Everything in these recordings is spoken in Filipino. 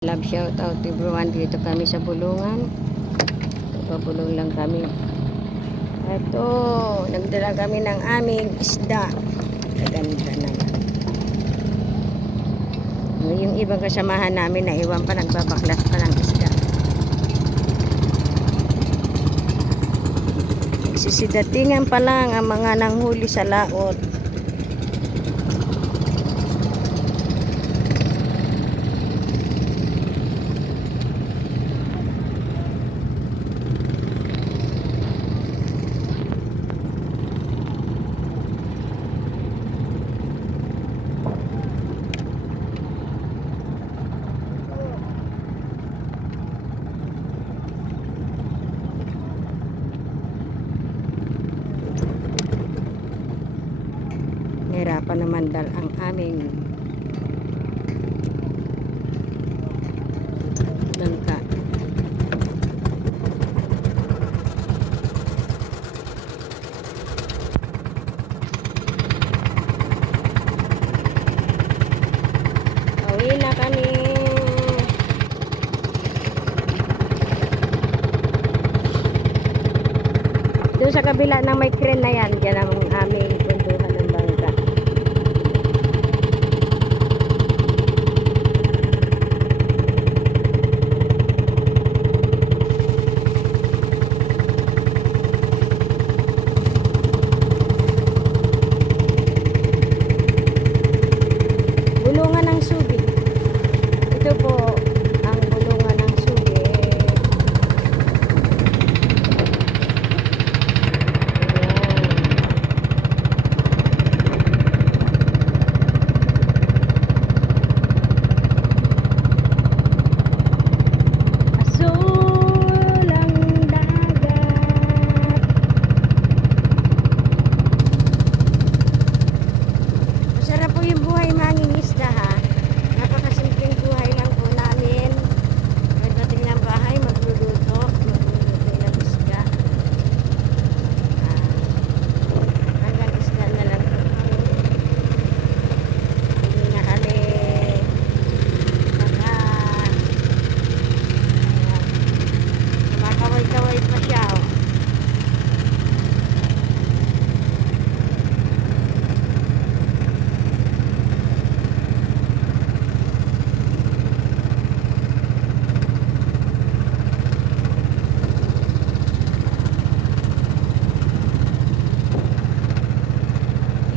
Love shout out everyone. Dito kami sa Bulungan. Papulong lang kami. Ito, nagdala kami ng aming isda. Maganda naman. Yung ibang kasamahan namin na iwan pa, nagbabaklas pa ng isda. Sisidatingan pa lang ang mga nanghuli sa laot. Nahirapan naman dal ang aming bangka. Uwi na kami. Doon sa kabila ng may crane na yan, dyan ang aming puntuhan ng bangka. Bulungan ng Subi. Ito po ang Bulungan ng Subi. Asul ang dagat. Masarap po yung buhay mangingisda, ha. Napakasimpleng buhay lang po namin. Pagdating ng bahay, magluluto ng isda. Hanggang isda na lang po kami. Hindi na kami kumakaway-kaway pa siya, oh.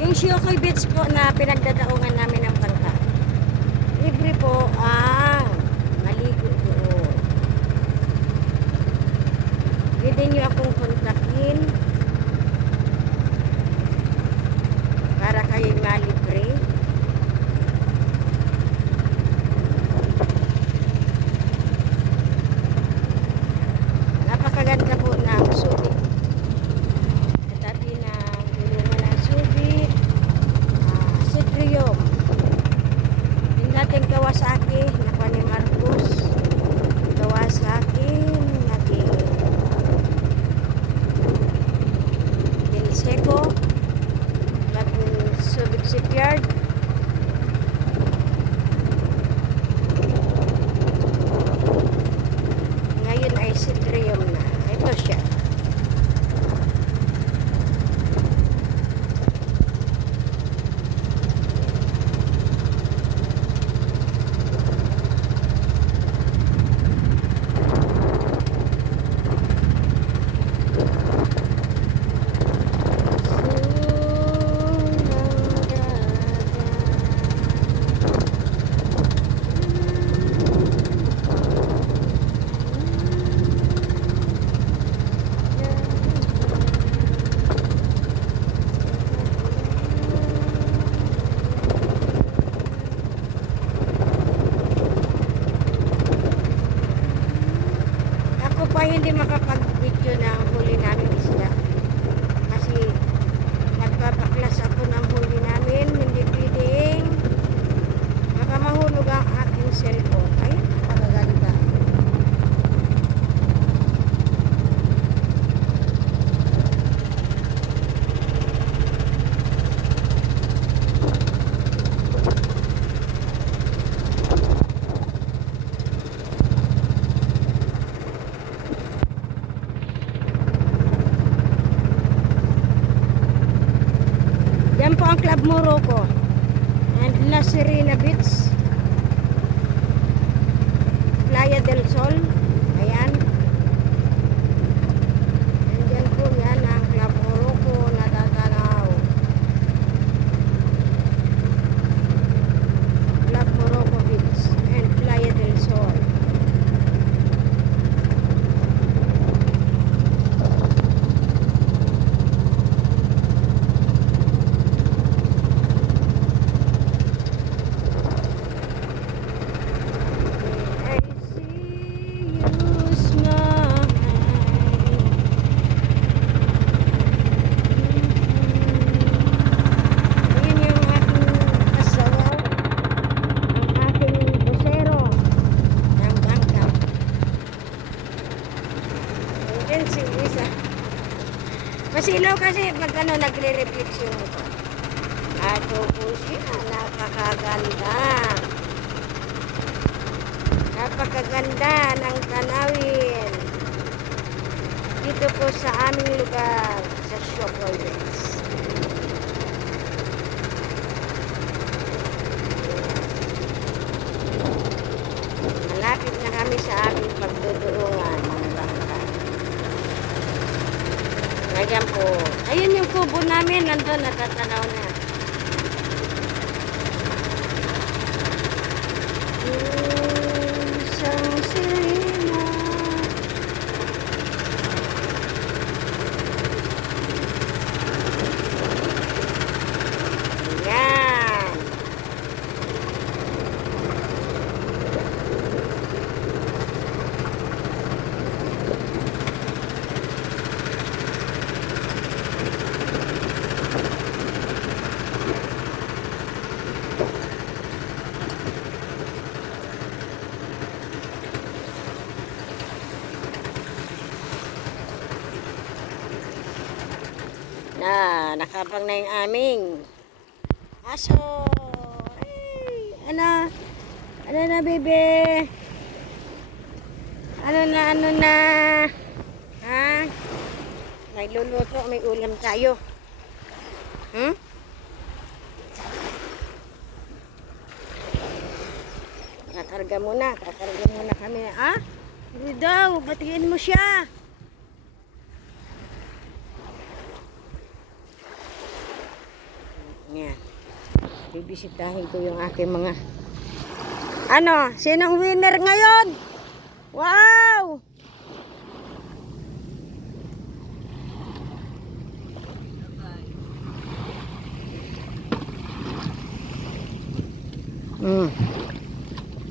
Yung Siokoy Beach po na pinagdadaungan namin ng bangka, libre po ang maligo doon. Pwede nyo akong kontakin para kayo malibre. Napakaganda po ng Subi. Katabi ng Bulungan ng Subi, Citrium. Yung natin Kawasaki, nakuha ni Marcos. Kawasaki, natin Seco, natin Subic Shipyard. Ngayon ay Citrium na. Ito siya. Ako pa hindi makapag-video ng huli namin isda. Kasi nagpapaklas ako ng huli namin. Hindi pwedeng baka mahulog ang aking cellphone. Ay, napakaganda. Club Morocco and La Serena Beach, Playa del Sol. Ayan. Andyan po yan ang Club Morocco na tatanaw. Club Morocco Beach and Playa del Sol. I see you smile. Ayan yung aking kasawaw, ang aking busero ng bangka. Ayan si Isa. Masilaw kasi pag ano, nagre-reflection ito. Ato po siya, napakaganda. Napakaganda ng tanawin dito po sa aming lugar sa Shokoyes. Malapit na kami sa aming pagdudurungan ng bangka. Ngayon po, ayun yung kubo namin, nandun, natatanaw na. Isang sirena. Ayan. Nakabang na yung aming aso. Ay, ano na bebe? Ano na? Ha? May luluto, may ulam tayo. Kakarga muna kami. Ah? Hindi daw, batiin mo siya. Yan. Bibisitahin ko yung aking mga sinong winner ngayon? Wow!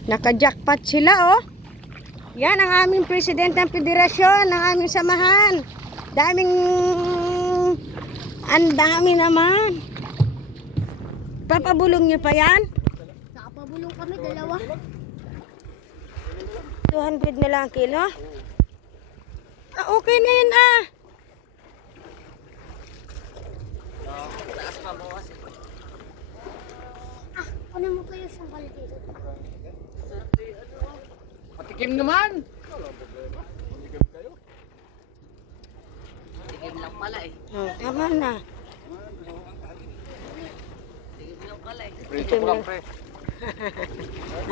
Naka-jackpot sila, oh. Yan ang aming presidente ng federasyon, ang aming samahan. Ang dami naman. Papabulong niyo pa yan? Nakapabulong kami, dalawa. 200 na lang kilo? Okay na yun, ah. Ano mo kayo sa dito? Patikim naman. Tikim lang pala eh. Tama na. Tikim lang pala eh. Prito ko lang, pre.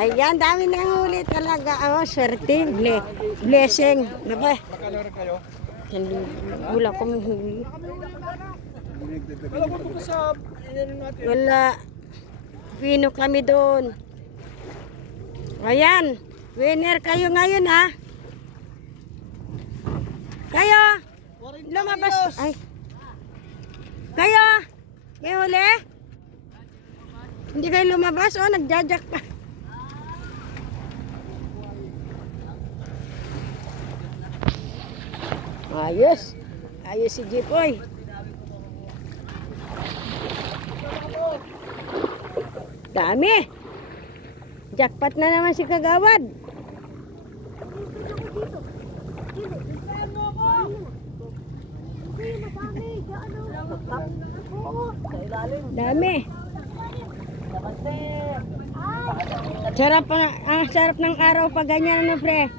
Ayan, dami na huli talaga. Swerte. Blessing. Naba. Makano rin kayo? Wala kong huli. Alam mo ito sa natin. Wala. Pino kami doon. Ayan. Winner kayo ngayon, ha? Kayo. Lumabas. Ay. Kayo. May huli? Hindi kayo lumabas, nagjajak pa. Ayos. Ayos si Jipoy. Dami. Jackpot na naman si Kagawad. Dami. Sarap ng araw pag ganyan, ano, pre?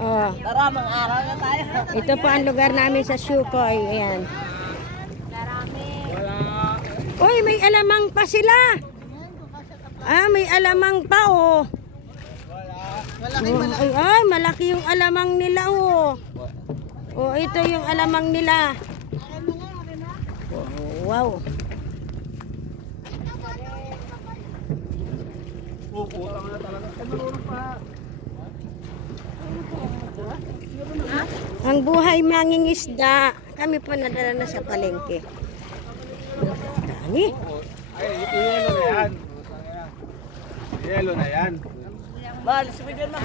Oh. Maraming araw na tayo. Ito po ang lugar namin sa Sukoy. Ayan. Uy, may alamang pa sila. Ah, may alamang pa oh. Ay, malaki yung alamang nila oh. Oh, ito yung alamang nila. Oh, wow. Puputang na talaga. Ay, marunong pa. Ang buhay mangingisda. Kami po nadala na sa palengke. Dami. Ay, yelo na yan. Yelo na yan. Bal, sumigyan na.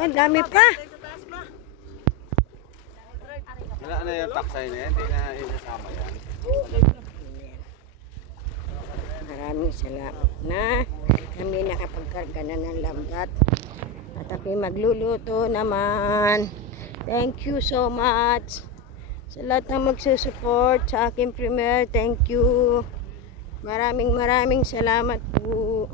Oh, dami pa. Wala na yung taksay na yan. Hindi na isasama yan. Maraming salamat na kami nakapagkarga na ng lambat. At ako'y magluluto naman. Thank you so much. Sa lahat ng magsusupport sa aking premiere, thank you. Maraming salamat po.